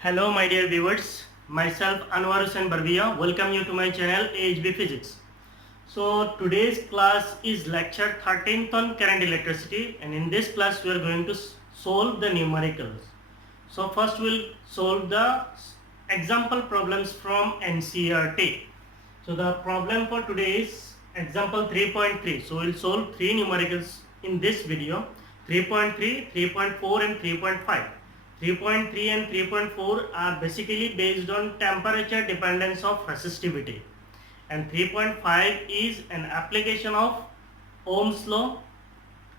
Hello my dear viewers, myself Anwar Hussain Barbia, welcome you to my channel AHB Physics. So today's class is lecture 13th on current electricity, and in this class we are going to solve the numericals. So first we'll solve the example problems from NCERT. So the problem for today is example 3.3. So we'll solve three numericals in this video: 3.3, 3.4 and 3.5. 3.3 and 3.4 are basically based on temperature dependence of resistivity, and 3.5 is an application of Ohm's law,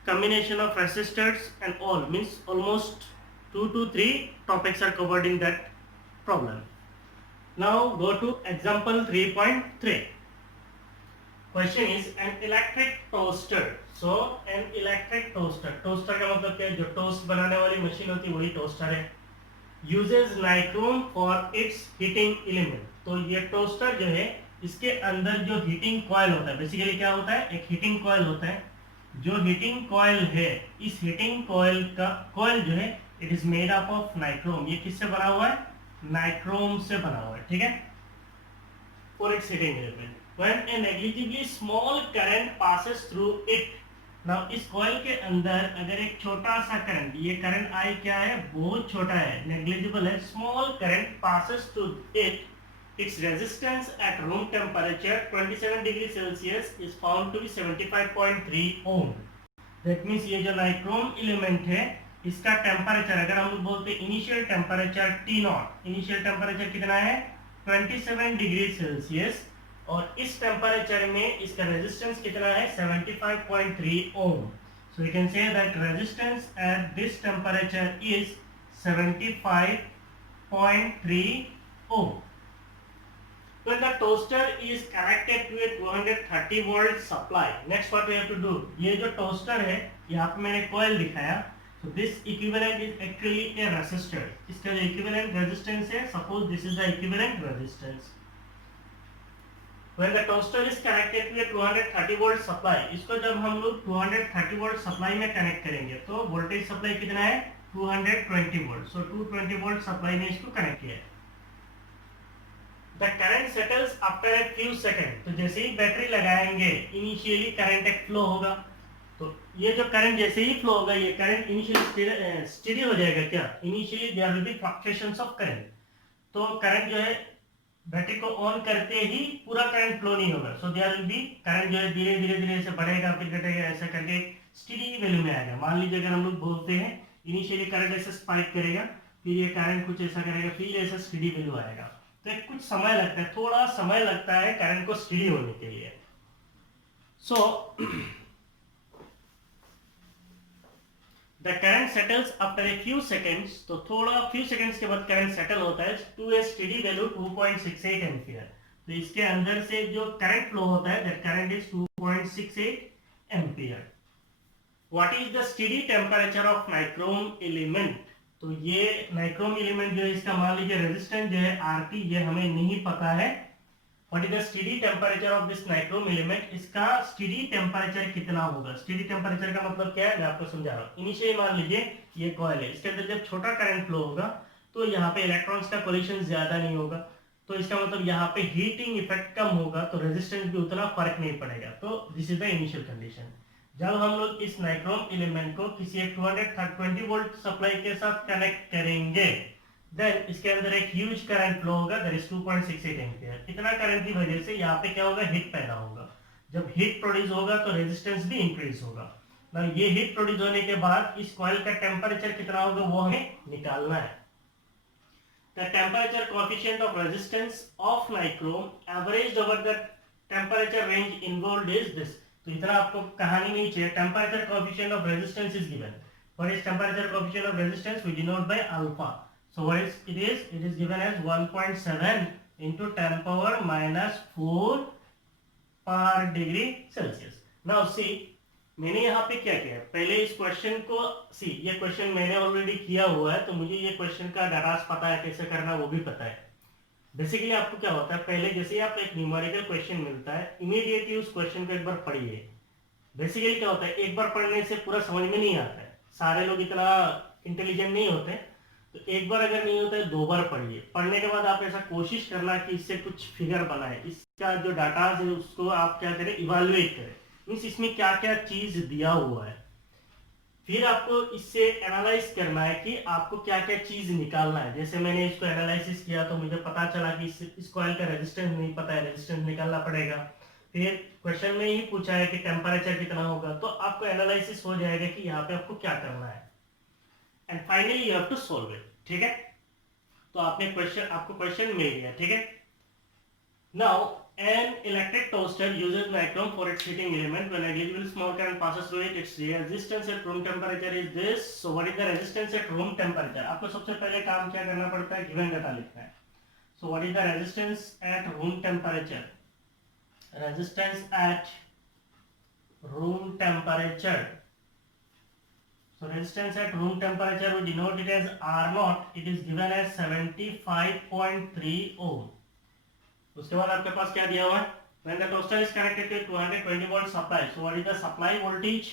combination of resistors and all, means almost 2 to 3 topics are covered in that problem. Now go to example 3.3. Question is an electric toaster. So an electric toaster, toaster का मतलब क्या है? जो toast बनाने वाली machine होती है वही टोस्टर है. Uses nichrome for its heating element. तो ये टोस्टर जो है, इसके अंदर जो हीटिंग कॉइल होता है, बेसिकली क्या होता है? एक हीटिंग कॉइल होता है. जो हीटिंग कॉइल है, इस हीटिंग कॉइल का कॉइल जो है, it is made up of nichrome. ये किससे बना हुआ है? नाइक्रोम से बना हुआ है. ठीक है. For its heating element. When a negligibly small current passes through it. Now इस कॉइल के अंदर अगर एक छोटा सा करंट, ये करंट आई क्या है? बहुत छोटा है, नेग्लिजिबल है. Small current passes through it. Its resistance at room temperature 27 degree Celsius is found to be 75.3 ohm. That means ये जो नाइक्रोम एलिमेंट है, इसका टेम्परेचर अगर हम लोग बोलते हैं initial temperature T0, initial temperature कितना है? 27 डिग्री सेल्सियस, और इस टेम्परेचर में इसका रेजिस्टेंस कितना है? 75.3 ohm. So we can say that resistance at this temperature is 75.3 ohm. When the toaster is connected to a 230 volt supply, next what we have to do, ये जो toaster है, यहाँ पे मैंने कॉइल दिखाया. So this equivalent is actually a resistor. इसका जो equivalent resistance है, suppose this is the equivalent resistance. When the toaster is connected to a 230 volt supply, इसको जब हम लोग 230 volt supply में कनेक्ट करेंगे तो वोल्टेज सप्लाई कितना है? 220 volt. So 220 volt सप्लाई में इसको कनेक्ट किया है. The current settles after a few seconds. तो जैसे ही बैटरी लगाएंगे, इनिशियली करंट एक फ्लो होगा. तो ये जो करंट जैसे ही फ्लो होगा, ये करंट इनिशियली स्टेडी हो जाएगा क्या? Initially there will be fluctuations of current. तो करंट जो है, बैटरी को ऑन करते ही पूरा करंट फ्लो नहीं होगा. So there will be current जो है धीरे धीरे से बढ़ेगा, फिर घटेगा, ऐसा करके स्टेडी वैल्यू में आएगा. मान लीजिए अगर हम लोग बोलते हैं इनिशियली करंट ऐसे स्पाइक करेगा, फिर ये करंट कुछ ऐसा करेगा, फिर ऐसा स्टेडी वैल्यू आएगा. तो कुछ समय लगता है, थोड़ा समय लगता है करंट को स्टेडी होने के लिए. सो The current settles after a few seconds. तो थोड़ा few seconds के बाद करंट सेटल होता है to a steady value 2.68 ampere. तो इसके अंदर से जो करंट फ्लो होता है, that current is 2.68 ampere. What is the steady temperature of nichrome element? तो ये नाइक्रोम एलिमेंट जो है, इसका मान लीजिए रेजिस्टेंस जो है RT, ये हमें नहीं पता है. What is the steady temperature of this nichrome element? इसका steady temperature कितना होगा? steady temperature का मतलब क्या है, मैं आपको समझा रहा हूँ. इनिशियली मान लीजिए ये कॉइल है, इसके अंदर जब छोटा करंट फ्लो होगा तो यहाँ पे इलेक्ट्रॉन्स का कोलिशन ज्यादा नहीं होगा. तो इसका मतलब यहाँ पे हीटिंग इफेक्ट कम होगा, तो रेजिस्टेंस भी उतना फर्क नहीं पड़ेगा. तो this is the initial condition. जब हम लोग इस नाइक्रोम एलिमेंट को किसी एक 220 वोल्ट सप्लाई के साथ कनेक्ट करेंगे, देन इसके अंदर एक ह्यूज करंट फ्लो होगा, दैट इज 2.68 एम्पियर. इतना करंट की वजह से यहाँ पे क्या होगा? हीट पैदा होगा. जब हीट प्रोड्यूस होगा तो रेजिस्टेंस भी इंक्रीज होगा. ना ये हीट प्रोड्यूस होने के बाद इस कॉइल का टेम्परेचर कितना होगा वो हमें निकालना है. The temperature coefficient of resistance of nichrome averaged over the temperature range involved is this. तो इतना आपको कहानी नहीं चाहिए. Temperature coefficient of resistance is given. What is temperature coefficient of resistance? We denote by alpha. So what is it is? It is given as 1.7 into 10 power minus 4 per degree Celsius. Now see, मैंने यहाँ पे क्या किया? पहले इस question को सी, ये question मैंने ऑलरेडी किया हुआ है, तो मुझे ये क्वेश्चन का डाटास पता है, कैसे करना वो भी पता है. बेसिकली आपको क्या होता है, पहले जैसे ही आप एक न्यूमेरिकल क्वेश्चन मिलता है, इमीडिएटली उस क्वेश्चन को एक बार पढ़िए. बेसिकली क्या होता है, एक बार पढ़ने से पूरा समझ में नहीं आता है. सारे लोग इतना इंटेलिजेंट नहीं होते. तो एक बार अगर नहीं होता है 2 बार पढ़िए। पढ़ने के बाद आप ऐसा कोशिश करना कि इससे कुछ फिगर बनाए, इसका जो डाटा है उसको आप क्या करें, इवालुएट करें, मीन्स इसमें क्या क्या चीज दिया हुआ है। फिर आपको इससे एनालाइज करना है कि आपको क्या क्या चीज निकालना है। जैसे मैंने इसको एनालिसिस किया तो मुझे पता चला कि इस कॉइल का रेजिस्टेंस नहीं पता है, रेजिस्टेंस निकालना पड़ेगा। फिर क्वेश्चन में ही पूछा है कि टेम्परेचर कितना होगा, तो आपको एनालिसिस हो जाएगा कि यहाँ पे आपको क्या करना है, and finally you have to solve it. ठीक है, तो आपको क्वेश्चन मिल गया। ठीक है, now an electric toaster uses nichrome for its heating element. When a negligible small current passes through it, its resistance at room temperature is this. So what is the resistance at room temperature? आपको सबसे पहले काम क्या करना पड़ता है, given data लिखना है। So what is the resistance at room temperature? Resistance at room temperature. So resistance at room temperature we denote it as R naught. It is given as 75.3 ohm. उसके बाद आपके पास क्या दिया हुआ है, when the toaster is connected to 220 volt supply, so what is the supply voltage?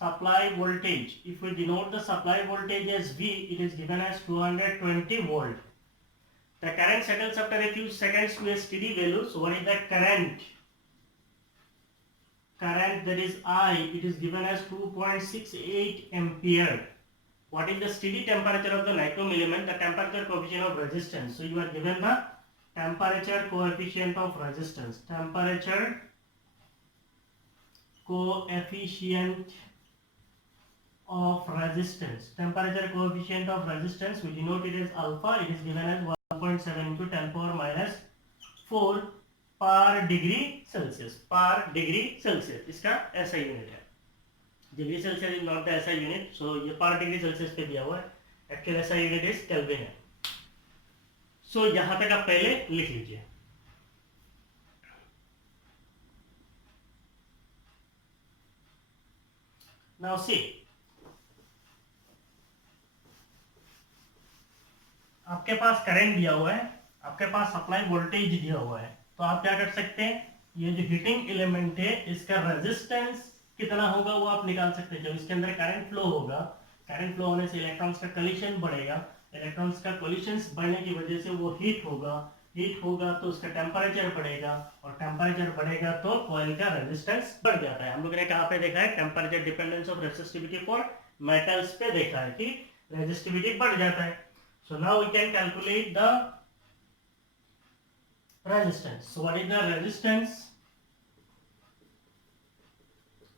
Supply voltage, if we denote the supply voltage as V, it is given as 220 volt. The current settles after a few seconds to a steady value, so what is the current? Current, that is I, it is given as 2.68 ampere. What is the steady temperature of the nichrome element? The temperature coefficient of resistance. So you are given the temperature coefficient of resistance. Temperature coefficient of resistance. Temperature coefficient of resistance, we denote it as alpha. It is given as 1.7 into 10 power minus 4 per degree Celsius. Per degree Celsius इसका SI unit है। Degree Celsius is not the SI unit, so ये पर degree Celsius पे दिया हुआ है। Actual SI unit is kelvin है। So यहां तक आप पहले लिख लीजिए। नाउ सी, आपके पास करंट दिया हुआ है, आपके पास सप्लाई वोल्टेज दिया हुआ है, तो आप क्या कर सकते हैं, ये जो हीटिंग एलिमेंट है इसका रेजिस्टेंस कितना होगा वो आप निकाल सकते हैं। जब इसके अंदर करंट फ्लो होगा, करंट फ्लो होने से इलेक्ट्रॉन्स का कोलिशन बढ़ेगा, इलेक्ट्रॉन्स का कोलिशंस बढ़ने की वजह से वो हीट होगा, हीट होगा तो उसका टेम्परेचर बढ़ेगा, और टेम्परेचर बढ़ेगा तो कॉइल का रेजिस्टेंस बढ़ जाता है। हम लोगों ने कहाँ पे देखा है, temperature dependence of resistivity for metals पे देखा है कि रेजिस्टिविटी बढ़ जाता है। So now we can calculate the resistance. So what is the resistance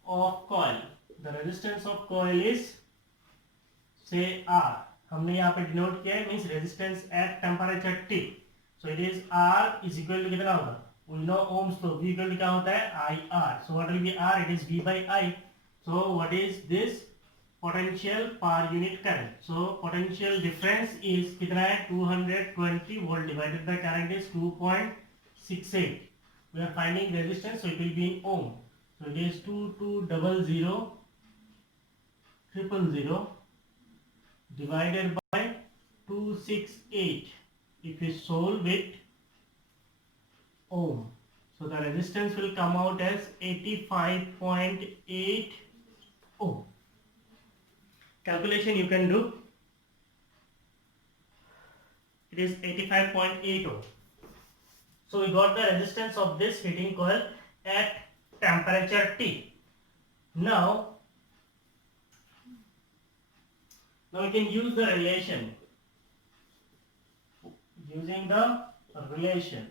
of coil? The resistance of coil is say R. हमने यहाँ पे denote किया है, means resistance at temperature T. So it is R is equal to कितना होगा? We know Ohm's law. V equal to क्या होता है? IR. So what will be R? It is V by I. So what is this? Potential per unit current. So potential difference is कितना है, 220 volt divided by current is 2.68. We are finding resistance, so it will be in ohm. So it is 2200,000 divided by 268. If we solve it ohm, so the resistance will come out as 85.8 ohm. Calculation you can do, it is 85.8 ohm. So we got the resistance of this heating coil at temperature T. Now we can use the relation. Using the relation,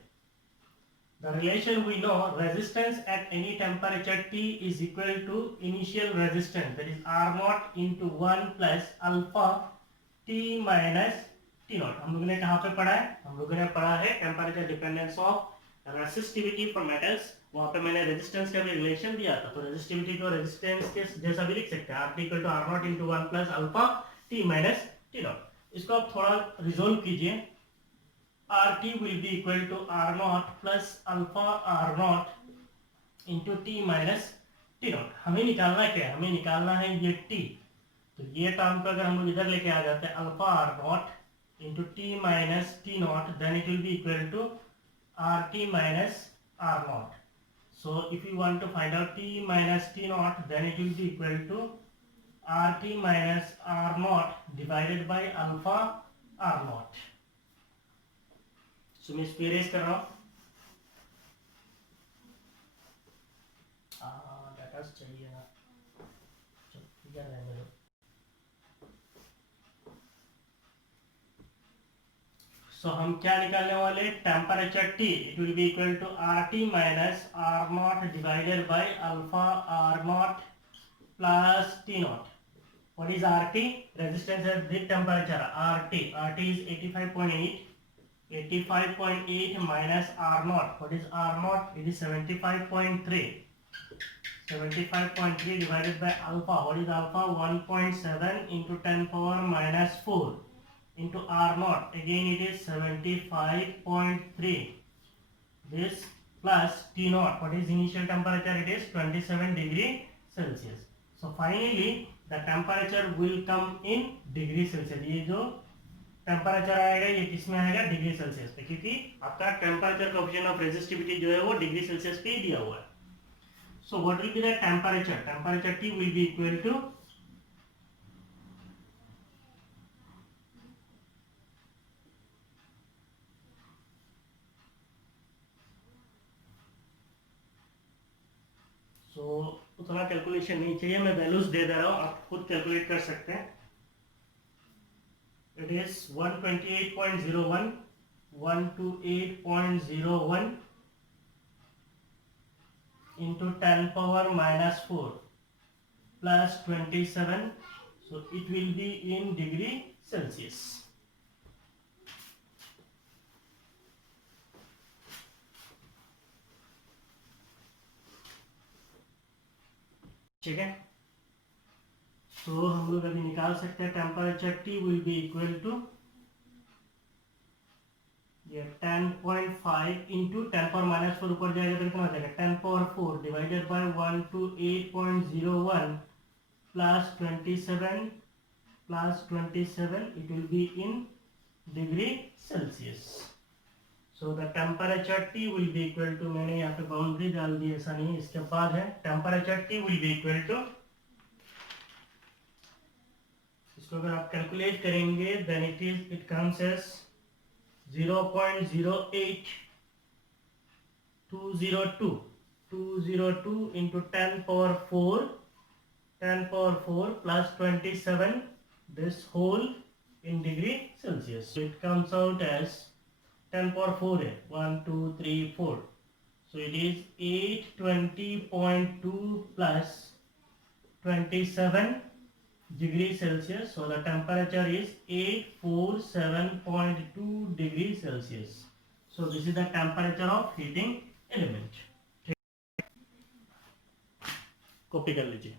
we know resistance at any temperature T is equal to initial resistance, that is R naught into 1 plus alpha T minus T naught. हम लोगों ने कहाँ पे पढ़ा है, हम लोगों ने पढ़ा है temperature dependence of resistivity for metals. वहाँ पे मैंने रेजिस्टेंस का भी रिलेशन दिया था, तो रेजिस्टिविटी को रेजिस्टेंस के जैसा भी लिख सकते हैं, R T equal to R naught into 1 plus alpha T minus T naught। इसको आप थोड़ा रिजोल्व कीजिए। RT will be equal to R naught plus alpha R naught into T minus T naught। हमें निकालना क्या है, हमें निकालना है ये T, तो ये टर्म को अगर हम लोग इधर लेके आ जाते हैं alpha R naught into T minus T naught, then it will be equal to RT minus R naught. So if you want to find out T minus T naught, then it will be equal to RT minus R naught divided by alpha R naught. So मैं इसको erase कर रहा हूँ. Data चाहिए ना, क्या रहेगा मेरे. सो हम क्या निकालने वाले, temperature T it will be equal to RT minus R naught divided by alpha R नॉट plus T naught. What is RT? Resistance at the temperature. RT is 85.8. 85.8 minus R naught. What is R naught? It is 75.3. 75.3 divided by alpha. What is alpha? 1.7 into 10 power minus 4 into R naught. Again it is 75.3. This plus T naught. What is initial temperature? It is 27 degree Celsius. So finally the temperature will come in degree Celsius. ये जो temperature आएगा ये किस में आएगा, degree Celsius पे, क्योंकि आपका टेम्परेचर कोएफिशिएंट ऑफ रेजिस्टिविटी जो है वो डिग्री सेल्सियस पे ही दिया हुआ है. So what will be the temperature, temperature T will be equal to उतना कैलकुलेशन नहीं चाहिए, मैं वैल्यूज दे दे रहा हूँ, आप खुद कैलकुलेट कर सकते हैं. It is 128.01 128.01 into 10 power minus 4 plus 27, so it will be in degree Celsius. ठीक है, तो हम लोग अभी निकाल सकते हैं temperature T will be equal to ये 10.5 इंटू 10 पावर माइनस 4 ऊपर जाएगा तो कितना हो जाएगा, 10 power 4 divided bye 128.01 plus 27 it will be in degree Celsius. So the temperature T will be equal to, मैंने यहाँ पे बाउंड्री डाल दी, ऐसा नहीं, इसके बाद है temperature T will be equal to, इसको अगर आप कैलकुलेट करेंगे then it comes as 0.08202 into 10 power 4 plus 27, this whole in degree Celsius. So it comes out as 10 power 4 है 1 2 3 4, so it is 820.2 plus 27 degree Celsius. So the temperature is 847.2 degree Celsius. So this is the temperature of heating element. Copy कर लीजिए.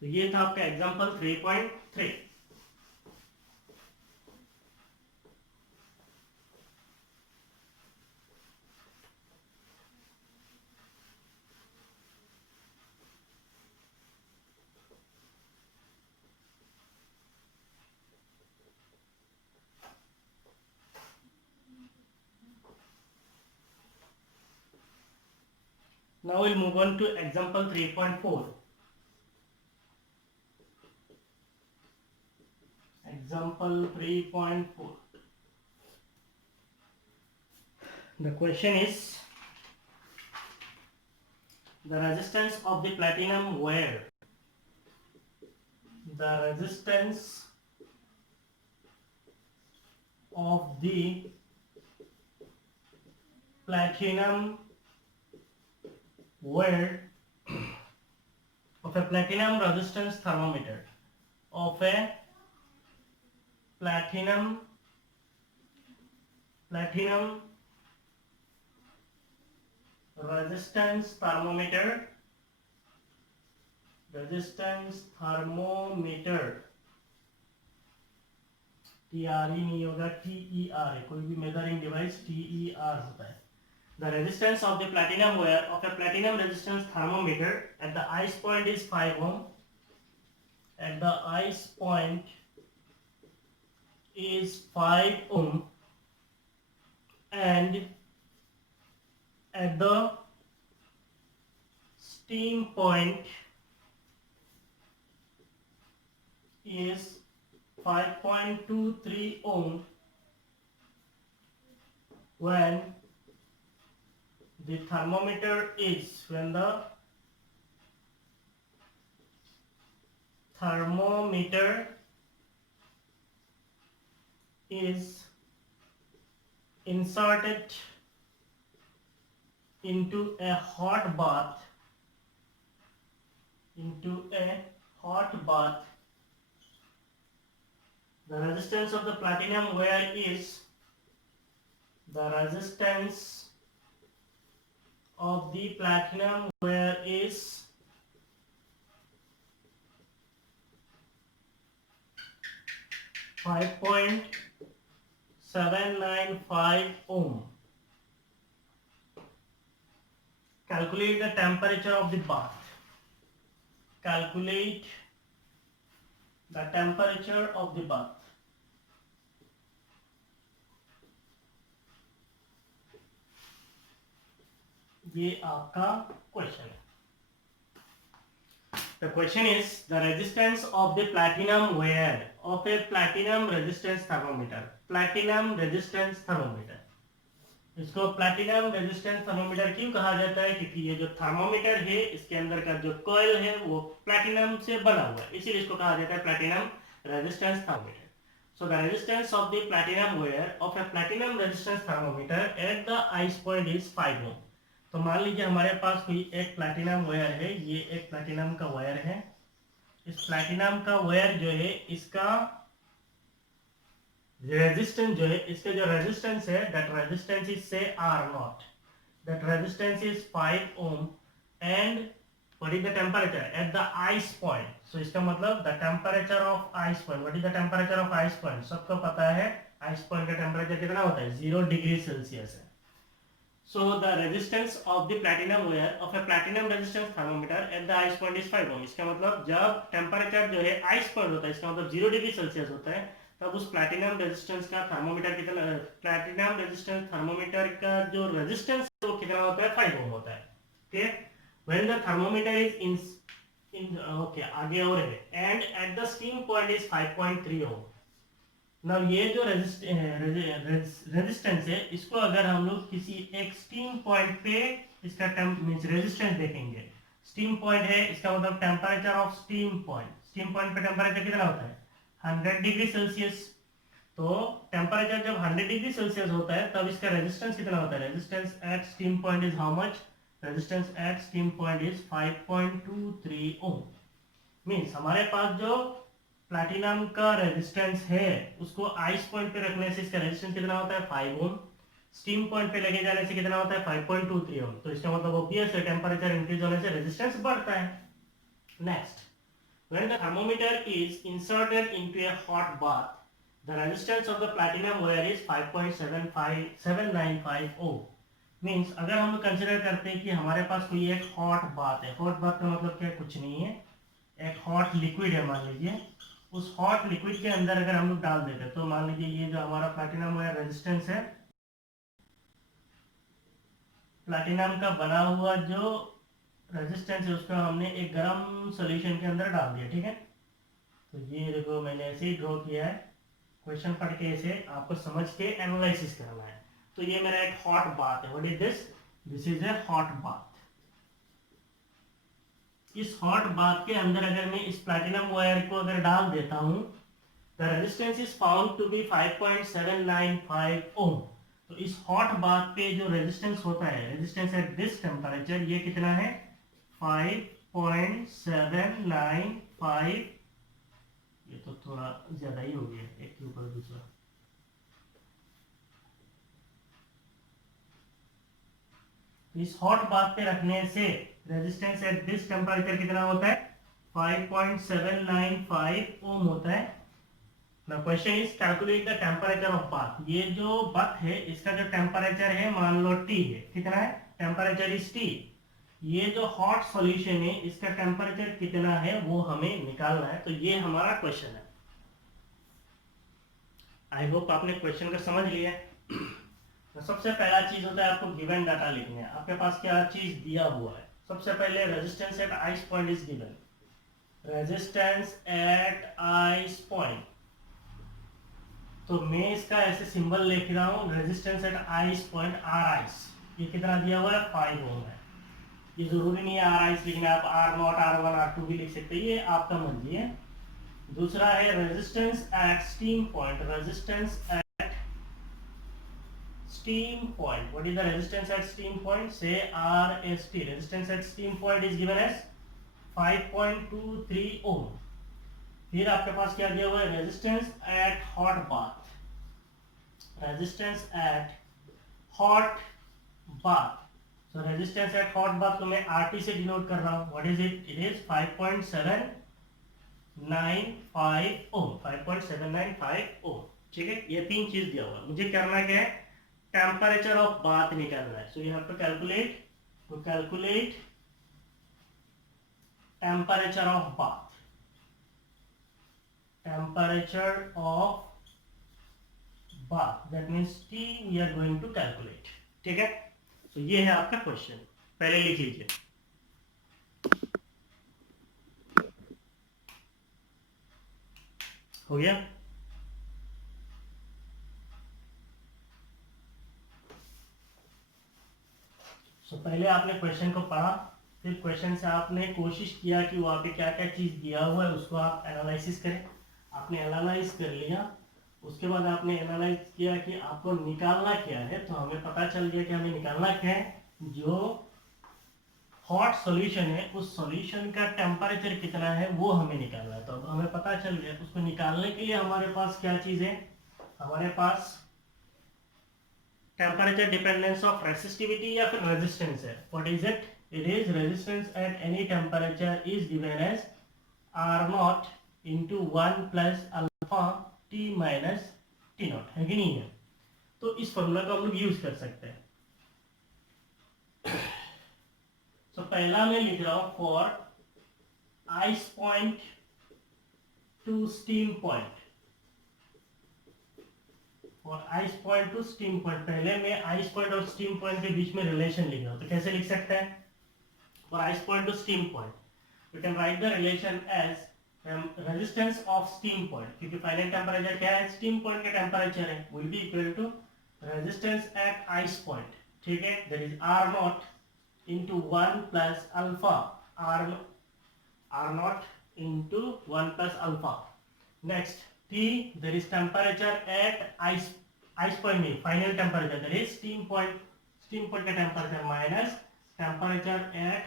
तो ये था आपका example 3.3. Now we'll move on to example 3.4. Example 3.4. The question is, the resistance of the platinum wire. The resistance of the platinum wire of a platinum resistance thermometer, of a platinum resistance thermometer TRE नहीं होगा, TER है, कोई भी measuring device TER होता है. The resistance of the platinum wire of a platinum resistance thermometer at the ice point is 5 ohm. At the ice point is 5 ohm, and at the steam point is 5.23 ohm when the thermometer is inserted into a hot bath the resistance of the platinum wire is 5.795 ohm. Calculate the temperature of the bath. Calculate the temperature of the bath. ये आपका question है. The question is the resistance of the platinum wire of a platinum resistance thermometer. Platinum resistance thermometer. इसको platinum resistance thermometer क्यों कहा जाता है? क्योंकि ये जो थर्मोमीटर है इसके अंदर का जो कॉइल है वो प्लैटिनम से बना हुआ है, इसीलिए इसको कहा जाता है platinum resistance thermometer. So the resistance of the platinum wire of a platinum resistance thermometer at the ice point is 5 ohm. तो मान लीजिए हमारे पास कोई एक प्लैटिनम वायर है, ये एक प्लैटिनम का वायर है. इस प्लैटिनम का वायर जो है इसका रेजिस्टेंस जो है, इसका जो रेजिस्टेंस है that resistance is say R0. That resistance is 5 ohm and what is the temperature at the ice point. So इसका मतलब the temperature of ice point. What is the temperature of ice point? सबको पता है ice point का temperature कितना होता है? 0 degree Celsius है. So the resistance of the platinum wire of a platinum resistance thermometer at the ice point is 5 ohm. इसका मतलब जब टेम्परेचर जो है आइस पॉइंट होता है, इसका मतलब 0 डिग्री सेल्सियस होता है, तब उस प्लैटिनम रेजिस्टेंस का थर्मोमीटर कितना, प्लैटिनम रेजिस्टेंस थर्मोमीटर का जो रेजिस्टेंस है वो कितना होता है? 5 ओम होता है. ठीक. When the thermometer is in okay आगे और है and at the steam point is 5.3 ohm. Now ये जो रेजिस्टेंस है इसको अगर हम लोग किसी एक स्टीम पॉइंट पे इसका मींस रेजिस्टेंस देखेंगे. स्टीम पॉइंट है, इसका मतलब temperature of steam point. Steam point पे टेम्परेचर कितना होता है? 100 डिग्री सेल्सियस. तो टेम्परेचर जब 100 डिग्री सेल्सियस होता है तब इसका रेजिस्टेंस कितना होता है? Resistance at steam point is how much? Resistance at steam point is 5.23 ohm. Means हमारे पास जो प्लैटिनम का रेजिस्टेंस है उसको आइस पॉइंट पे रखने से इसका रेजिस्टेंस कितना होता है? 5 ओम. स्टीम पॉइंट पे लेके जाने से कितना होता है? 5.23 ओम. तो इसका मतलब ऑब्वियस है टेम्परेचर इंक्रीज होने से रेजिस्टेंस बढ़ता है. Next, when the thermometer is inserted into a hot bath, the resistance of the platinum wire is 5.795 ohm. Means अगर हम लोग कंसिडर करते हैं कि हमारे पास कोई एक हॉट बाथ है. हॉट बाथ का मतलब क्या? कुछ नहीं है, एक हॉट लिक्विड है मान लीजिए. उस हॉट लिक्विड के अंदर अगर हम लोग डाल देते हैं तो मान लीजिए ये जो हमारा प्लैटिनम वायर रेजिस्टेंस है, प्लैटिनम का बना हुआ जो रेजिस्टेंस है उसको हमने एक गर्म सॉल्यूशन के अंदर डाल दिया. ठीक है. तो ये देखो मैंने ऐसे ही ड्रॉ किया है. क्वेश्चन पढ़ के ऐसे आपको समझ के एनालिसिस करना है. तो ये मेरा एक हॉट बाथ है. What is this? This is a hot bath. इस हॉट बाथ के अंदर अगर मैं इस प्लैटिनम वायर को अगर डाल देता हूं, the resistance is found to be 5.795 ohm. तो इस हॉट बाथ पे जो रेजिस्टेंस होता है, रेजिस्टेंस एट दिस टेम्परेचर, ये कितना है? 5.795. ये तो थोड़ा ज्यादा ही हो गया, एक के ऊपर दूसरा. इस हॉट बाथ पे रखने से रेजिस्टेंस एट दिस टेम्परेचर कितना होता है? 5.795 ओम होता है. Now question is calculate the temperature of bath. ये जो बाथ है इसका जो टेम्परेचर है मान लो T है. कितना है? Temperature is T. ये जो हॉट सॉल्यूशन है इसका टेम्परेचर कितना है वो हमें निकालना है. तो ये हमारा क्वेश्चन है. आई होप आपने क्वेश्चन को समझ लिया. तो सबसे पहला चीज होता है आपको गिवन डाटा लिखना है. आपके पास क्या चीज दिया हुआ है. सबसे पहले resistance at ice point is given, resistance at ice point, तो मैं इसका ऐसे सिंबल लिख रहा हूँ, resistance at ice point R ice, ये कितना दिया हुआ है 5 ओम है। ये जरूरी नहीं है आर आइस लिखना, आप R naught R one R two भी लिख सकते हैं, ये आपका मर्जी है। दूसरा है resistance at steam point, resistance at steam point, what is the resistance at steam point, say RST, resistance at steam point is given as 5.23 ohm. फिर आपके पास क्या दिया हुआ है, resistance at hot bath, resistance at hot bath, so resistance at hot bath तो मैं RT से डिनोट कर रहा हूँ, what is it, it is 5.795 ओम, 5.795 ओम, ठीक है। ये तीन चीज दिया हुआ, मुझे करना क्या है, टेम्परेचर ऑफ बाथ निकालना है, so you have to calculate temperature of bath, temperature of bath, that means T we are going to calculate, ठीक है। तो ये है आपका क्वेश्चन, पहले लिख लीजिए। हो गया, पहले आपने क्वेश्चन को पढ़ा, फिर क्वेश्चन से आपने कोशिश किया कि वहां पे क्या क्या चीज दिया हुआ है उसको आप एनालिसिस करें। आपने एनालाइज कर लिया, उसके बाद आपने एनालाइज किया कि आपको निकालना क्या है, तो हमें पता चल गया कि हमें निकालना क्या है, जो हॉट सॉल्यूशन है उस सॉल्यूशन का टेम्परेचर कितना है वो हमें निकालना है। तो अब हमें पता चल गया, उसको निकालने के लिए हमारे पास क्या चीज है, हमारे पास टेम्परेचर डिपेंडेंस ऑफ रेसिस्टिविटी या फिर रेजिस्टेंस है। What is it, it is resistance at any temperature is given as R naught into 1 plus alpha T minus T naught, है कि नहीं है। तो इस फॉर्मूला को हम लोग यूज कर सकते हैं। तो पहला मैं लिख रहा हूं for ice point to steam point, for ice point to steam point, पहले मैं आइस पॉइंट और स्टीम पॉइंट के बीच में रिलेशन लिख रहा हूं, तो कैसे लिख सकते हैं, for ice point to steam point we can write the relation as resistance of steam point, क्योंकि फाइनल टेम्परेचर क्या है, स्टीम पॉइंट का टेम्परेचर है, will be equal to resistance at ice point, ठीक है, that is R naught into 1 plus alpha, r naught into 1 plus alpha. Next, T, there is temperature at ice point में final temperature, that is steam point का temperature minus temperature at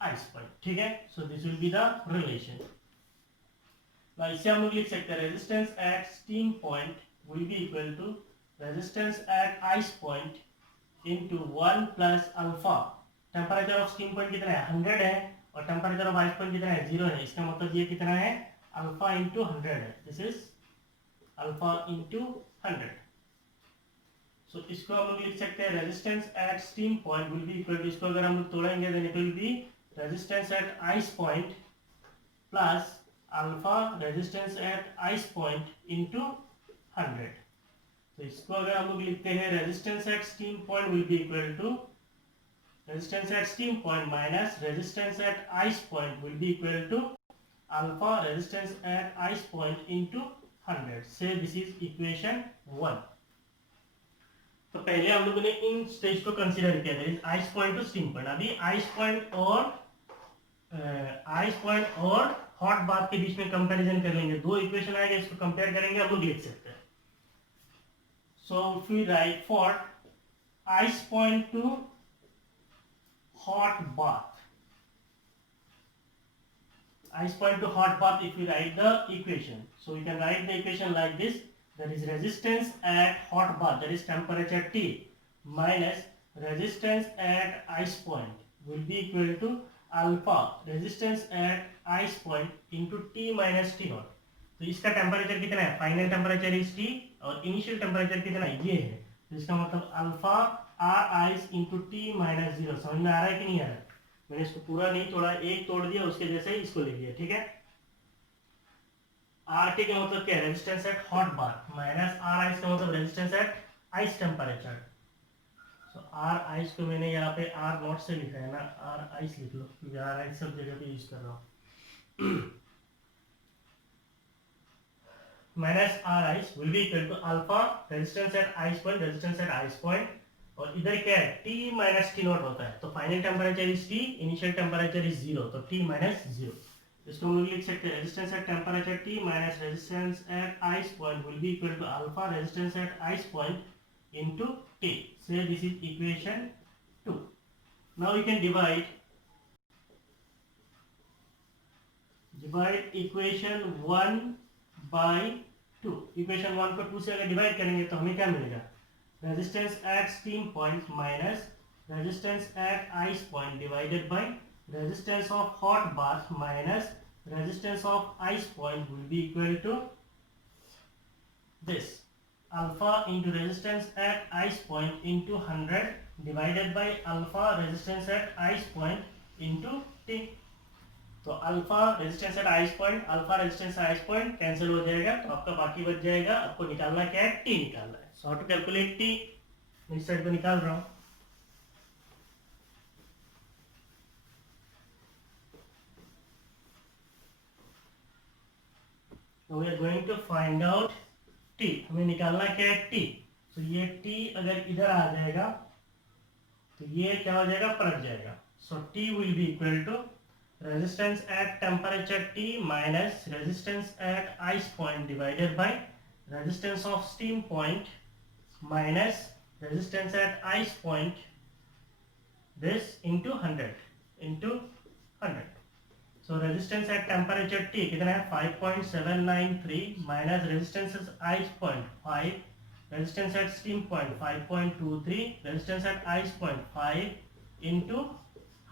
ice point, ठीक है। So this will be the relation. Now इसे हम लोग लिख सकते हैं, resistance at steam point will be equal to resistance at ice point into 1 plus alpha, temperature of steam point कितना है 100 है और टेम्परेचर ऑफ आइस पॉइंट कितना है 0 है, इसका मतलब ये कितना है अल्फा इंटू 100 है, this is alpha into 100। So इसको हम लोग लिख सकते हैं resistance at steam point will be equal to, इसको अगर हम लोग तोड़ेंगे then it will be resistance at ice point plus alpha resistance at ice point into 100। तो इसको अगर हम लोग लिखते हैं, resistance at steam point will be equal to resistance at steam point minus resistance at ice point will be equal to alpha resistance at ice point into 100, say this is equation 1। तो पहले हम लोगों ने in stage को consider किया था, ice point to steam point. अभी ice point और हॉट बाथ के बीच में कंपैरिजन कर लेंगे, दो इक्वेशन आएगा, इसको कंपेयर करेंगे, हम लोग लिख सकते हैं। So if we write for ice point to hot bath, ice point to hot bath, if we write the equation, so we can write the equation like this, that is resistance at hot bath, that is temperature T, minus resistance at ice point will be equal to alpha resistance at ice point into T minus T naught। तो इसका temperature कितना है, final temperature is T और initial temperature कितना है, ये है, तो इसका मतलब alpha R ice into T minus 0। समझ में आ रहा है कि नहीं आ रहा है, मैंने इसको पूरा नहीं तोड़ा, एक तोड़ दिया उसके जैसे ही इसको लिख दिया, ठीक है। आर टी का मतलब क्या है, resistance at hot bath, minus R ice का मतलब रेजिस्टेंस एट आइस टेम्परेचर। तो आर आइस को मैंने यहाँ पे आर नॉट से लिखा है ना, आर आइस लिख लो क्योंकि आर आइस सब जगह पे यूज कर रहा हूँ। Minus R ice will be equal to alpha resistance at ice point, resistance at ice point, और इधर क्या है टी माइनस टी नॉट होता है, तो final temperature is T, initial temperature is zero, तो टी माइनस जीरो। इसको हम लोग लिख सकते हैं resistance at temperature T minus resistance at ice point will be equal to alpha resistance at ice point into T. So this is equation 2. Now we can divide equation 1 by 2. Equation 1 को 2 से अगर divide करेंगे तो हमें क्या मिलेगा, resistance at steam point minus resistance at ice point divided by resistance of hot bath minus resistance of ice point will be equal to this alpha into resistance at ice point into 100 divided by alpha resistance at ice point into t। तो alpha resistance at ice point, alpha resistance ice point cancel हो जाएगा, तो आपका बाकी बच जाएगा, आपको निकालना क्या है, टी निकालना है। So how to calculate T, इस साइड पे निकाल रहा हूं। तो we are going to find out T, हमें निकालना क्या है, टी। तो ये टी अगर इधर आ जाएगा तो ये क्या हो जाएगा, पलट जाएगा। So T will be equal to resistance at temperature T minus resistance at ice point divided by resistance of steam point minus resistance at ice point, this into 100। So resistance at temperature T कितना है 5.793 minus resistance at ice point 5, resistance at steam point 5.23, resistance at ice point 5 into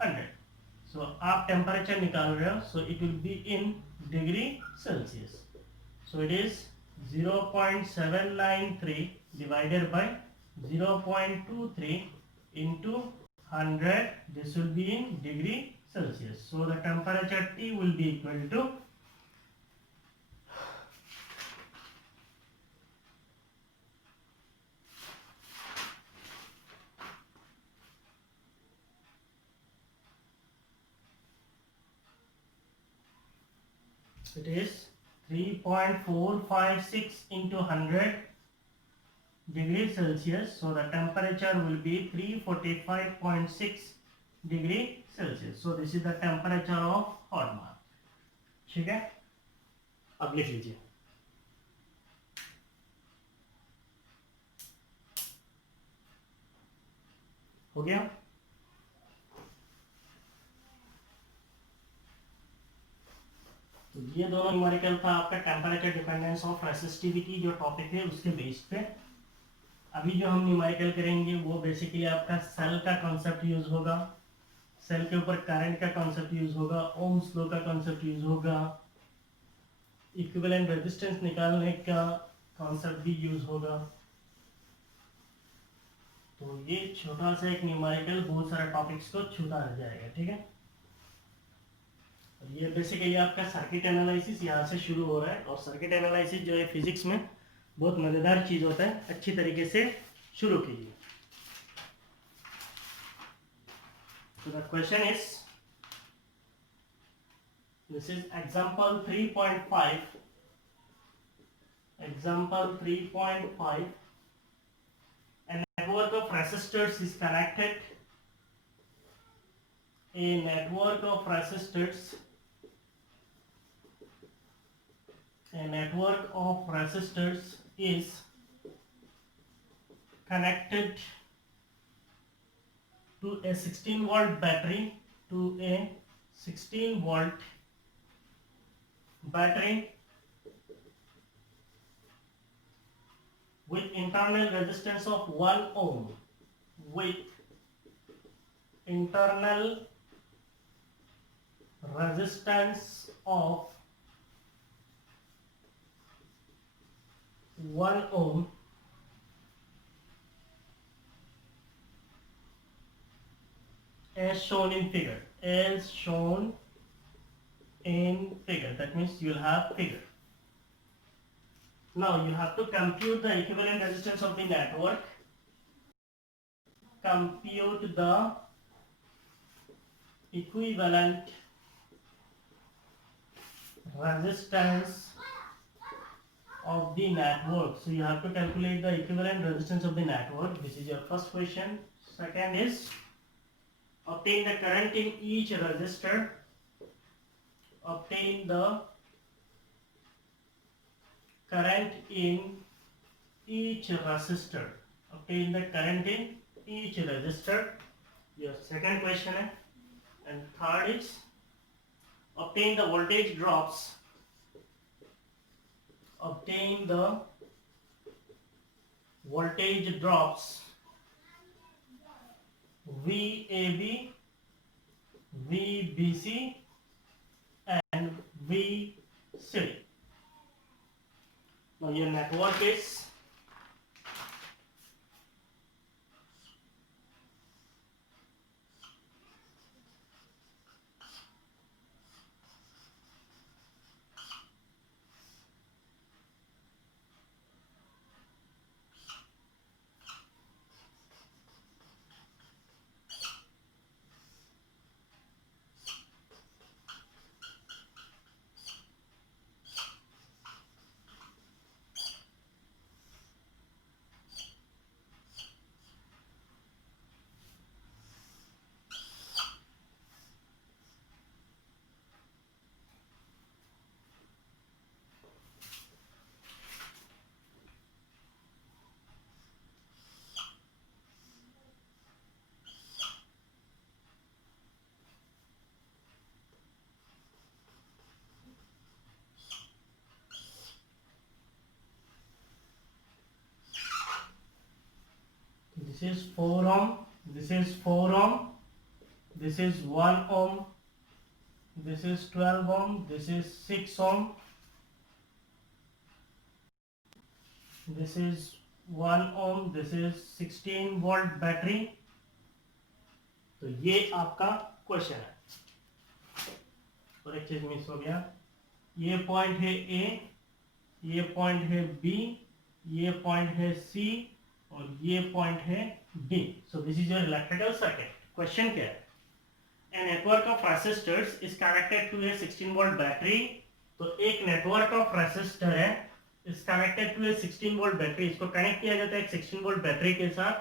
100। So आप temperature निकाल रहे हो, so it will be in degree Celsius। So it is 0.793 divided by 0.23 into 100, this will be in degree Celsius। So the temperature T will be equal to it is 3.456 into 100 degrees Celsius। So the temperature will be 345.6 degree Celsius। So this is the temperature of hot bath। ठीक है, अब लिख लीजिए। हो गया। तो ये दोनों न्यूमेरिकल था आपका टेम्परेचर डिपेंडेंस ऑफ रेसिस्टिविटी जो टॉपिक है उसके बेस पे। अभी जो हम न्यूमेरिकल करेंगे वो बेसिकली आपका सेल का कॉन्सेप्ट यूज होगा, सेल के ऊपर करंट का कॉन्सेप्ट यूज होगा, ओम्स लॉ का कॉन्सेप्ट यूज होगा, इक्विवेलेंट रेजिस्टेंस निकालने का कॉन्सेप्ट भी यूज होगा। तो ये छोटा सा एक न्यूमेरिकल बहुत सारे टॉपिक्स को छूता रह जाएगा, ठीक है। ये बेसिकली आपका सर्किट एनालिसिस यहाँ से शुरू हो रहा है, और सर्किट एनालिसिस जो है फिजिक्स में बहुत मजेदार चीज होता है, अच्छी तरीके से शुरू कीजिए। So the question is, this is example 3.5, example 3.5, a network of resistors is connected, a network of resistors, a network of resistors is connected to a 16 volt battery, to a 16 volt battery with internal resistance of 1 ohm, with internal resistance of 1 ohm as shown in figure, as shown in figure, that means you will have figure. Now you have to compute the equivalent resistance of the network, compute the equivalent resistance of the network. So you have to calculate the equivalent resistance of the network. This is your first question. Second is obtain the current in each resistor. Obtain the current in each resistor. Obtain the current in each resistor. Your second question है. And third is obtain the voltage drops. Obtain the voltage drops VAB, VBC and VCD. Now your network is this is 4 ohm, this is 4 ohm, this is 1 ohm, this is 12 ohm, this is 6 ohm, this is 1 ohm, this is 16 volt battery. तो ये आपका question है. और एक चीज miss हो गया, ये पॉइंट है ए, ये पॉइंट है बी, ये पॉइंट है सी और ये पॉइंट है D. So this is your electrical circuit. Question क्या है? A network of resistors is connected to a 16 volt battery. तो एक नेटवर्क ऑफ रेसिस्टर है, is connected to a 16 volt battery. इसको कनेक्ट किया जाता है एक 16 volt बैटरी के साथ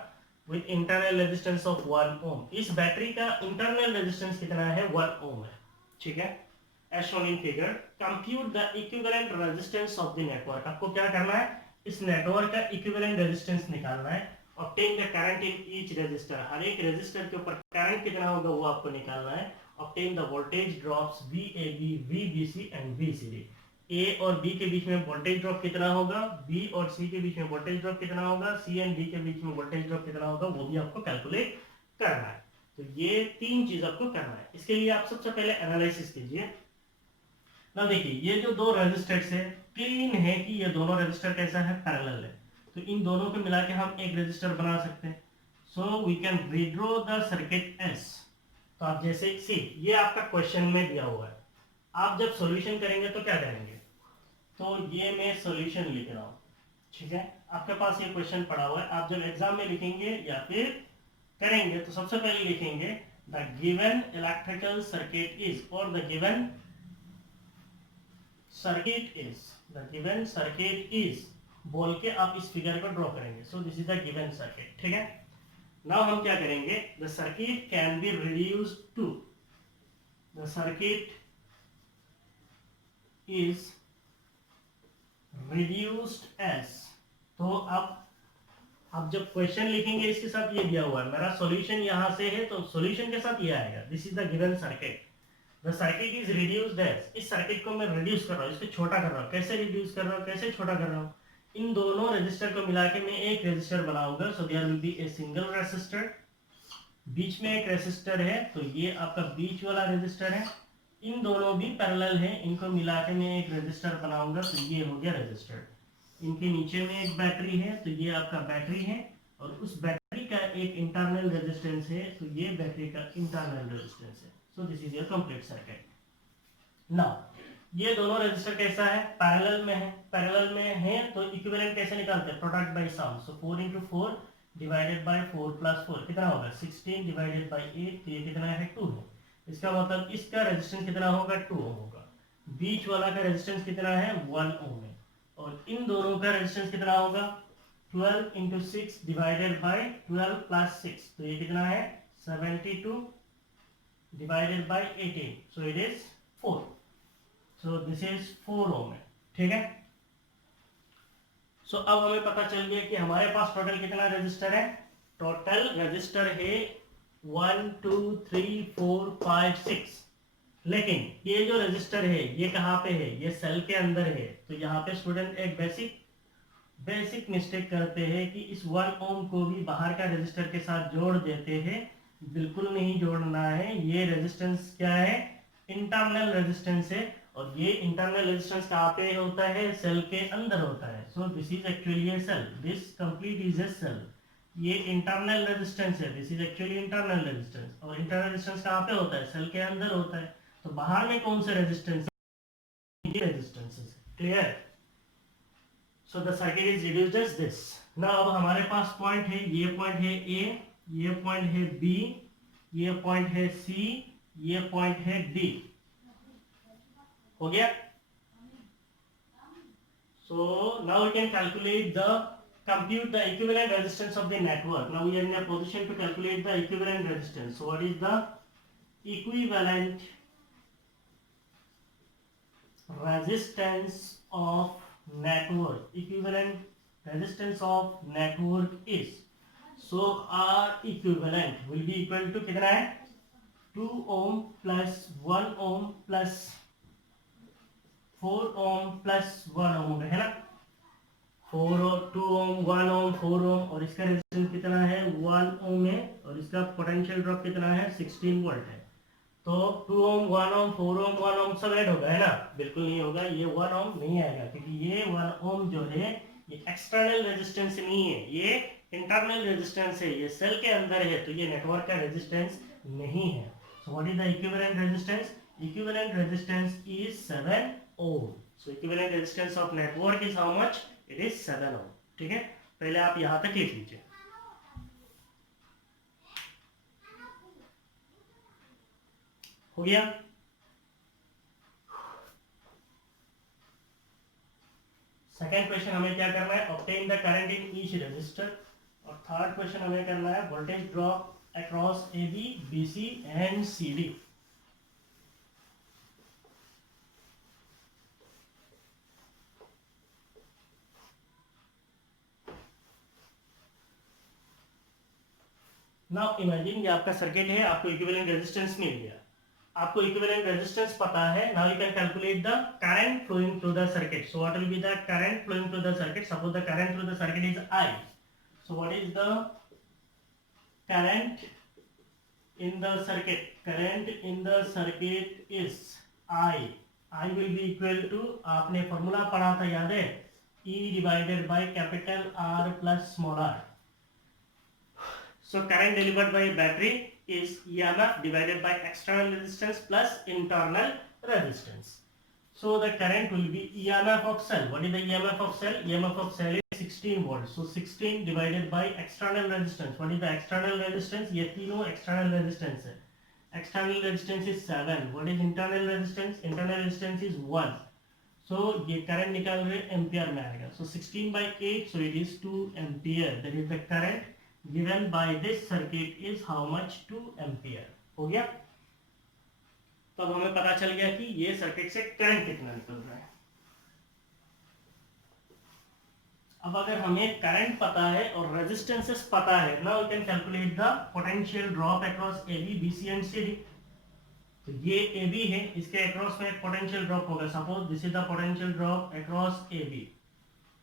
with internal resistance of 1 ohm. इस बैटरी का इंटरनल रेजिस्टेंस कितना है? 1 ohm है. ठीक है, as shown in figure. Compute the equivalent resistance of the network. आपको क्या करना है? इस नेटवर्क का इक्विवेलेंट रेजिस्टेंस निकालना है. Obtain the current in each resistor. हर एक रेजिस्टर के ऊपर करंट कितना होगा वो आपको निकालना है. Obtain the voltage drops VAB, VBC and VCD. A और B के बीच में वोल्टेज ड्रॉप कितना होगा, B और C के बीच में वोल्टेज ड्रॉप कितना होगा, C एंड D के बीच में वोल्टेज ड्रॉप कितना होगा, वो भी आपको कैलकुलेट करना है. तो ये तीन चीज आपको करना है. इसके लिए आप सबसे पहले एनालिसिस कीजिए. ना देखिए, ये जो दो रेजिस्टर्स है, क्लीन है कि ये दोनों रेजिस्टर कैसा है? पैरेलल है. तो इन दोनों को मिला के हम एक रेजिस्टर बना सकते हैं. So we can redraw the circuit as. तो आप जैसे सी, ये आपका क्वेश्चन में दिया हुआ है. आप जब सॉल्यूशन करेंगे तो क्या करेंगे? तो ये मैं सॉल्यूशन लिख रहा हूँ. ठीक है, आपके पास ये क्वेश्चन पड़ा हुआ है. आप जब एग्जाम में लिखेंगे या फिर करेंगे तो सबसे पहले लिखेंगे the given electrical circuit is, और the given circuit is, the given circuit is बोल के आप इस फिगर को ड्रॉ करेंगे. So this is the given circuit. ठीक है, नाउ हम क्या करेंगे? The circuit can be reduced to, the circuit is reduced as. तो अब जब क्वेश्चन लिखेंगे इसके साथ ये दिया हुआ है, मेरा सॉल्यूशन यहां से है तो सॉल्यूशन के साथ ये आएगा. This is the given circuit. The circuit is reduced as. इस सर्किट को मैं रिड्यूस कर रहा हूँ, इसको छोटा कर रहा हूँ. कैसे रिड्यूस कर रहा हूँ, कैसे छोटा कर रहा हूँ? इन दोनों रेजिस्टर को मिला के मैं एक रेजिस्टर बनाऊंगा. So there will be a single resistor. बीच में एक रेजिस्टर है, तो ये आपका बीच वाला रेजिस्टर है. इन दोनों भी पैरेलल है, इनको मिला के मैं एक रेजिस्टर बनाऊंगा. तो ये हो गया रेजिस्टर. इनके नीचे में एक बैटरी है, तो ये आपका बैटरी है, और उस बैटरी का एक इंटरनल रेजिस्टेंस है, तो ये बैटरी का इंटरनल रेजिस्टेंस है. So this is your complete circuit. Now ये दोनों रेजिस्टर कैसा है? पैरेलल में है. पैरेलल में है तो इक्विवेलेंट कैसे निकालते हैं? Product by sum. So 4 into 4 divided by 4 plus 4 कितना होगा 16 डिवाइडेड बाय 8, तो ये कितना है 2 है। इसका मतलब इसका रेजिस्टेंस कितना होगा 2 ओम होगा। बीच वाला का रेजिस्टेंस कितना है 1 ओम है। और इन दोनों का रेजिस्टेंस कितना होगा 12 इंटू 6 डिवाइडेड बाय 12 प्लस 6, तो ये कितना है 72 divided by 18, so it is 4। So this is 4 ओम है, ठीक है। सो अब हमें पता चल गया कि हमारे पास टोटल कितना रेजिस्टर है। टोटल रेजिस्टर है 1 2 3 4 5 6। लेकिन ये जो रेजिस्टर है ये कहाँ पे है, ये सेल के अंदर है। तो यहाँ पे स्टूडेंट एक बेसिक मिस्टेक करते हैं कि इस 1 ओम को भी बाहर का रेजिस्टर के साथ जोड़ देते हैं। बिल्कुल नहीं जोड़ना है। ये रेजिस्टेंस क्या है, इंटरनल रेजिस्टेंस है। और ये इंटरनल रेजिस्टेंस कहाँ पे होता है, सेल के अंदर होता है। So this is actually a cell, this complete is a cell. ये इंटरनल रेजिस्टेंस है, this is actually internal resistance. और इंटरनल रेजिस्टेंस कहाँ पे होता है, सेल के अंदर होता है। तो बाहर में कौन सा रेजिस्टेंस है, ये रेजिस्टेंस है। Clear. So the circuit is reduced as this. Now अब हमारे पास पॉइंट है, ये पॉइंट है ए, ये पॉइंट है बी, ये पॉइंट है सी, ये पॉइंट है डी। हो गया। So now we can calculate compute the equivalent resistance of the network. Now we are in a position to calculate the equivalent resistance. So what is the equivalent resistance of network? Equivalent resistance of network is, so R equivalent will be equal to कितना है 2 ohm plus 1 ohm plus 4 ohm plus 1 ohm है ना। 4 और 2 ओम 1 ओम 4 ओम, और इसका resistance कितना है 1 ओम है। और इसका पोटेंशियल ड्रॉप कितना है 16 वोल्ट है। तो 2 ओम 1 ओम 4 ओम 1 ओम सब ऐड होगा है ना, बिल्कुल नहीं होगा। ये 1 ओम नहीं आएगा क्योंकि ये 1 ओम जो है ये एक्सटर्नल रेजिस्टेंस नहीं है, ये इंटरनल रेजिस्टेंस है। ये सेल के अंदर है, तो ये नेटवर्क का रेजिस्टेंस नहीं है। So what is the equivalent resistance? Equivalent resistance is 7 ohm. So equivalent resistance of network is how much? It is 7 ohm. ठीक है, पहले आप यहां तक लिख लीजिए। हो गया। सेकेंड क्वेश्चन हमें क्या करना है, obtain the current in each resistor. और थर्ड क्वेश्चन हमें करना है voltage drop across A B B C and C D. Now imagine कि आपका सर्किट है, आपको इक्विवेलेंट रेजिस्टेंस मिल गया। आपको इक्विवेलेंट रेजिस्टेंस पता है। Now you can calculate the current flowing through the circuit. So what will be the current flowing through the circuit? Suppose the current through the circuit is I. So what is the current in the circuit? Current in the circuit is I. I will be equal to, आपने formula पढ़ा था याद है, E divided by capital R plus small r. So current delivered by battery is EMF divided by external resistance plus internal resistance. So the current will be EMF of cell. What is the EMF of cell? EMF of cell is 16 volts. So 16 divided by external resistance. What is the external resistance? ये तीनों external resistance है. External resistance is 7. What is internal resistance? Internal resistance is 1. So ये current निकाल रहे ampere में आएगा. So 16 by 8, so it is 2 ampere. That is the current given by this circuit is how much? 2 ampere. हो गया? तब हमें पता चल गया कि ये सर्किट से करंट कितना निकल रहा है। अब अगर हमें करंट पता है और रेजिस्टेंसेस पता है, now we can calculate the potential drop across AB, BC and CD। तो ये AB है, इसके अक्रॉस में एक पोटेंशियल ड्रॉप होगा। Suppose this is the potential drop across AB।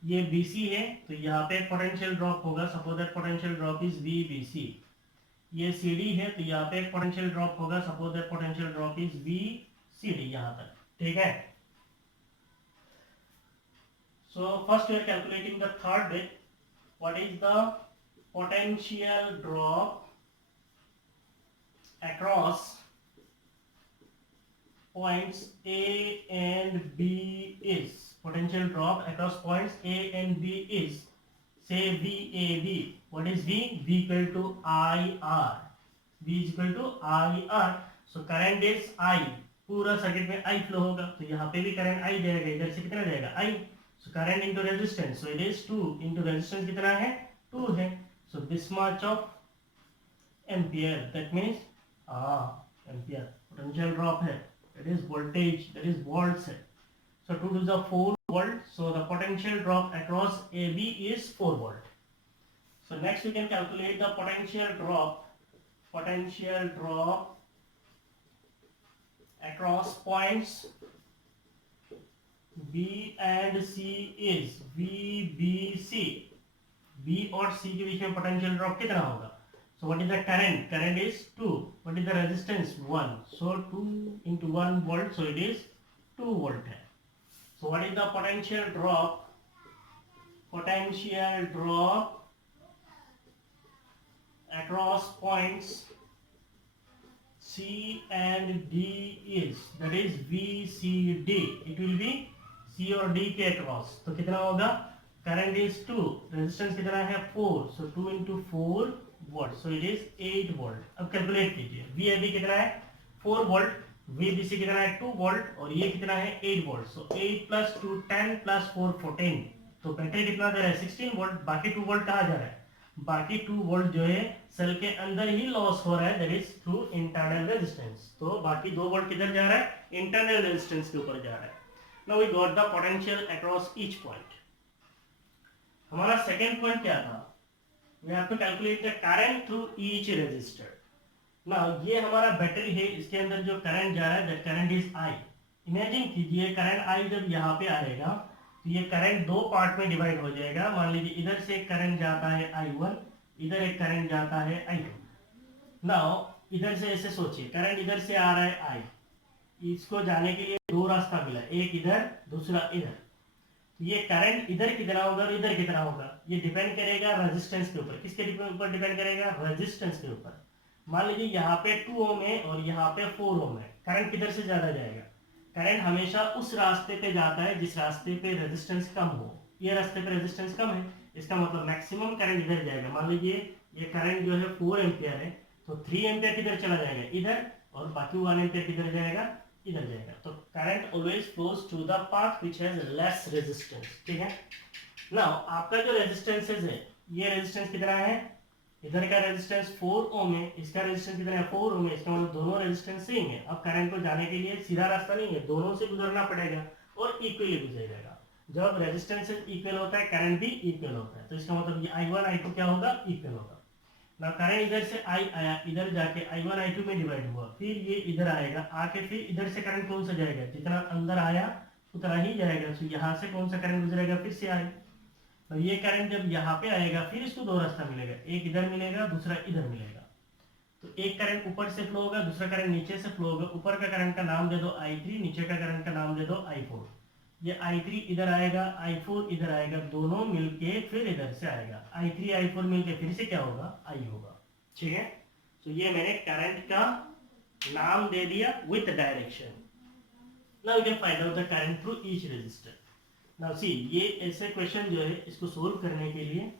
ये BC है, तो यहाँ पे एक पोटेंशियल ड्रॉप होगा। Suppose that potential drop is VBC। ये CD है, तो यहाँ पे एक पोटेंशियल ड्रॉप होगा। Suppose that potential drop is VCD यहाँ तक। ठीक है। So first we are calculating the third bit. What is the potential drop across points A and B is? Potential drop across points A and B is say VAB. What is V? V equal to IR. V is equal to IR. So current is I. पूरा circuit में I flow होगा, तो यहाँ पे भी current I जाएगा, इधर से कितना जाएगा I. So current into resistance, so it is 2 into resistance कितना है 2 है. So this much of ampere, that means ampere potential drop है, that is voltage, that is volts है. So 2 to the 4 volt, so the potential drop across AB is 4 volt. So next we can calculate the potential drop across points B and C is VBC. B और C के बीच में potential drop कितना होगा? So what is the current? Current is 2. What is the resistance? 1. So 2 into 1 volt, so it is 2 volt है. So what is the potential drop? Potential drop across points C and D is, that is VCD. It will be C और D के across. तो कितना होगा? Current is 2. Resistance कितना है 4. So 2 into 4 volt. So it is 8 volt. अब calculate कीजिए. VAB कितना है 4 volt. VBC कितना है 2 volt और ये कितना है 8 volt. So 8 plus 2 10 plus 4 14. तो बैटरी कितना दे रहा है 16 volt. बाकी 2 volt कहाँ जा रहा है? बाकी 2 वोल्ट जो है सेल के अंदर ही लॉस हो रहा है, that is through internal resistance. तो बाकी 2 वोल्ट किधर जा रहा है? इंटरनल रेजिस्टेंस के ऊपर जा रहा है. Now we got the potential across each point. हमारा सेकंड पॉइंट क्या था? We have to calculate the current through each resistor. Now ये हमारा बैटरी है, इसके अंदर जो करंट जा रहा है that current is I. Imagine कीजिए करंट आई जब यहाँ पे आएगा तो ये करंट दो पार्ट में डिवाइड हो जाएगा. मान लीजिए इधर से एक करंट जाता है I1, इधर एक करंट जाता है I2. नाउ इधर से ऐसे सोचिए, करंट इधर से आ रहा है I, इसको जाने के लिए दो रास्ता मिला, एक इधर दूसरा इधर. ये करंट इधर कितना होगा और इधर कितना होगा ये डिपेंड करेगा रेजिस्टेंस के ऊपर. किसके ऊपर डिपेंड करेगा? रेजिस्टेंस के ऊपर. मान लीजिए यहाँ पे 2 ओम है और यहाँ पे 4 ओम है. करंट किधर से ज्यादा जाएगा? करंट हमेशा उस रास्ते पे जाता है जिस रास्ते पे रेजिस्टेंस कम हो. ये रास्ते पे रेजिस्टेंस कम है, इसका मतलब मैक्सिमम करंट इधर जाएगा. मान लीजिए ये करंट जो है 4 एम्पियर है, तो 3 एम्पियर किधर चला जाएगा? इधर. और बाकी 1 एम्पियर किधर जाएगा? इधर जाएगा. तो current always flows to the path which has less resistance. ठीक है. नाउ आपका जो रेजिस्टेंस है, ये रेजिस्टेंस कितना है? इधर का रेजिस्टेंस 4 ओम है, इसका रेजिस्टेंस कितना है 4 ओम है. इसका मतलब दोनों रेजिस्टेंस सेम है. अब करंट को जाने के लिए सीधा रास्ता नहीं है, दोनों से गुजरना पड़ेगा और इक्वली गुजरेगा. जब रेजिस्टेंस इक्वल होता है करंट भी इक्वल होता है. तो इसका मतलब ये I1 I2 क्या होगा? इक्वल होगा. ना करंट इधर से I आया, इधर जाके I1 I2 में डिवाइड हुआ, फिर ये इधर आएगा, आके फिर इधर से करंट कौन सा जाएगा? जितना अंदर आया उतना ही जाएगा. तो यहाँ से कौन सा करंट गुजरेगा? फिर से आए. तो ये करंट जब यहाँ पे आएगा फिर इसको दो रास्ता मिलेगा, एक इधर मिलेगा दूसरा इधर मिलेगा. तो एक करंट ऊपर से फ्लो होगा, दूसरा करंट नीचे से फ्लो होगा. ऊपर का करंट का नाम दे दो I3, नीचे का करंट का नाम दे दो I4. ये I3 इधर आएगा, I4 इधर आएगा, दोनों मिलके फिर इधर से आएगा. I3 I4 मिलके फिर से क्या होगा? I होगा. ठीक है. तो ये मैंने करंट का नाम दे दिया with direction. Now you can find out the current through each resistor. Now see, ये ऐसे क्वेश्चन जो है इसको सोल्व करने के लिए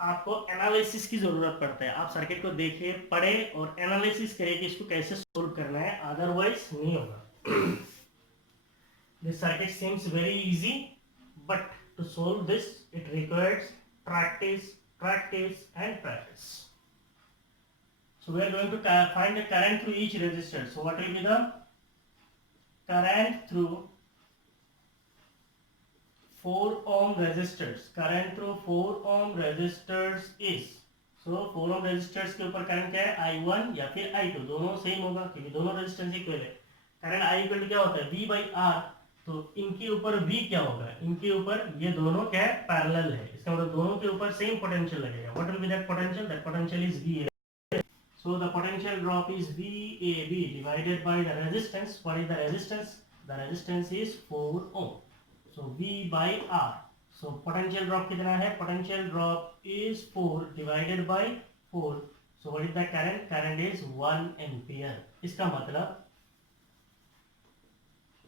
आपको एनालिसिस की जरूरत पड़ता है. आप सर्किट को देखिए, पढ़े और एनालिसिस करिए कि इसको कैसे सोल्व करना है, अदरवाइज नहीं होगा. This circuit seems very easy, but to solve this it requires practice and practice. So we are going to find the current through each resistor. So what will be the current through 4 ohm resistors. Current through 4 ohm resistors is, so 4 ohm resistors के ऊपर current क्या है? I1 या फिर I2, दोनों same होगा क्योंकि दोनों रेजिस्टेंस इक्वल है. करंट I इक्वल क्या होता है? V by R. तो इनके ऊपर V क्या होगा? इनके ऊपर ये दोनों क्या है? पैरेलल है. इसका मतलब दोनों के ऊपर सेम पोटेंशियल लगेगा. What will B that potential? That potential is VAB. So the potential drop is VAB divided by the resistance. What is the resistance? The resistance is 4 ohm. So V by R. So potential drop कितना है? Potential drop is 4 divided by 4. So what is the current? Current is 1 ampere. इसका मतलब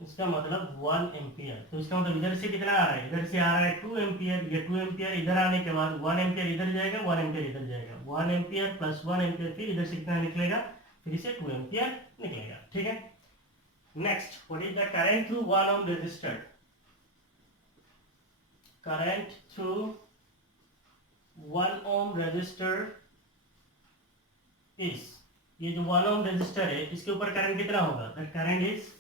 इसका मतलब 1 ampere. तो इसका मतलब इधर से कितना आ रहा है, इधर से आ रहा है 2 एम्पियर, ये 2 एम्पियर इधर आने के बाद 1 एम्पियर इधर जाएगा, 1 एम्पियर इधर जाएगा, 1 एम्पियर प्लस 1 एम्पियर, फिर इधर से कितना निकलेगा, फिर से 2 एम्पियर निकलेगा। ठीक है, next what is the current through 1 ohm resistor. Current through 1 ohm resistor is, ये जो 1 ओम रेजिस्टर है इसके ऊपर करंट कितना होगा, the current is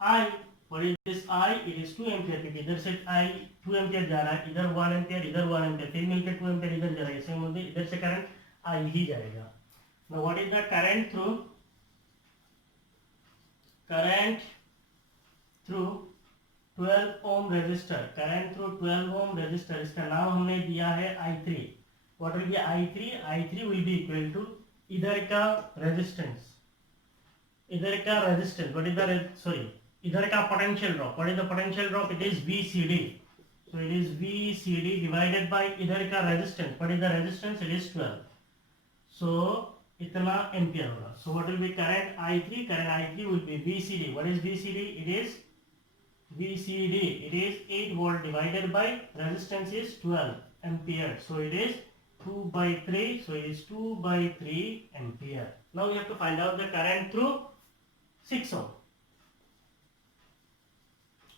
I. What is this I? It is 2 ampere, क्योंकि इधर से I 2 एम्पियर जा रहा है, इधर 1 एम्पियर, इधर 1 एम्पियर, फिर मिलकर 2 एम्पियर इधर जा रहा है, इसमें मतलब इधर से करंट I ही जाएगा। Now what is the current through 12 ohm resistor? Current through 12 ohm resistor, इसका नाम हमने दिया है I3. What will be I3? I3 will be equal to इधर का रेजिस्टेंस, इधर का resistance, what is the sorry, इधर का potential drop, what is the potential drop? It is VCD. So it is VCD divided by इधर का resistance, what is the resistance? It is 12. So इतना ampere होगा। So what will be current I3? Current I3 will be VCD. What is VCD? It is VCD. It is 8 volt divided by resistance is 12 ampere. So it is 2 by 3. So it is 2 by 3 ampere. Now we have to find out the current through 6 ohm.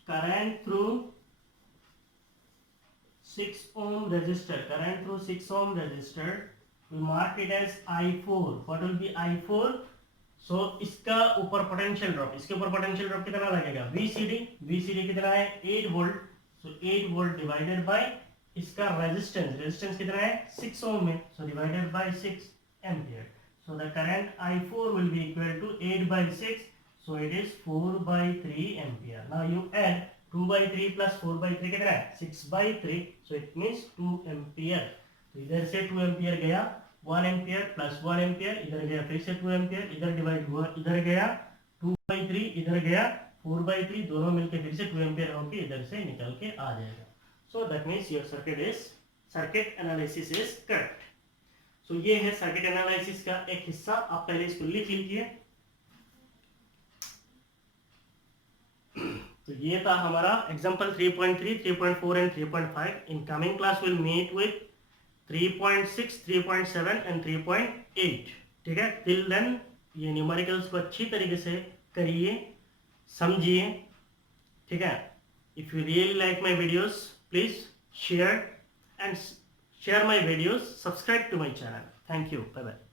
Current through 6 ohm resistor. Current through 6 ohm resistor. We mark it as I4. What will be I4? So इसका ऊपर potential drop, इसके ऊपर potential drop कितना लगेगा, VCD. VCD कितना है, 8 volt. So 8 volt divided by इसका resistance, resistance कितना है, 6 ओम में, so divided by 6 ampere. So the current I4 will be equal to 8 by 6. So it is 4 by 3 ampere. Now you add 2 by 3 plus 4 by 3 कितना है, 6 by 3. So it means 2 ampere. तो इधर से 2 ampere गया, 1 ampere plus 1 ampere इधर गया, फिर से 2 एम्पियर इधर डिवाइड हुआ, इधर गया 2 by 3, इधर गया 4 by 3, दोनों मिलके फिर से 2 एम्पियर होके इधर से निकल के आ जाएगा। So that means your circuit analysis is correct. So ये है सर्किट एनालिसिस का एक हिस्सा, आप पहले इसको लिख लीजिए। तो ये था हमारा example 3.3, 3.4 and 3.5। In coming class will meet with 3.6, 3.7 and 3.8। ठीक है, टिल देन ये न्यूमेरिकल्स को अच्छी तरीके से करिए, समझिए। ठीक है, if you really like my videos please share my videos, subscribe to my channel. Thank you, bye bye.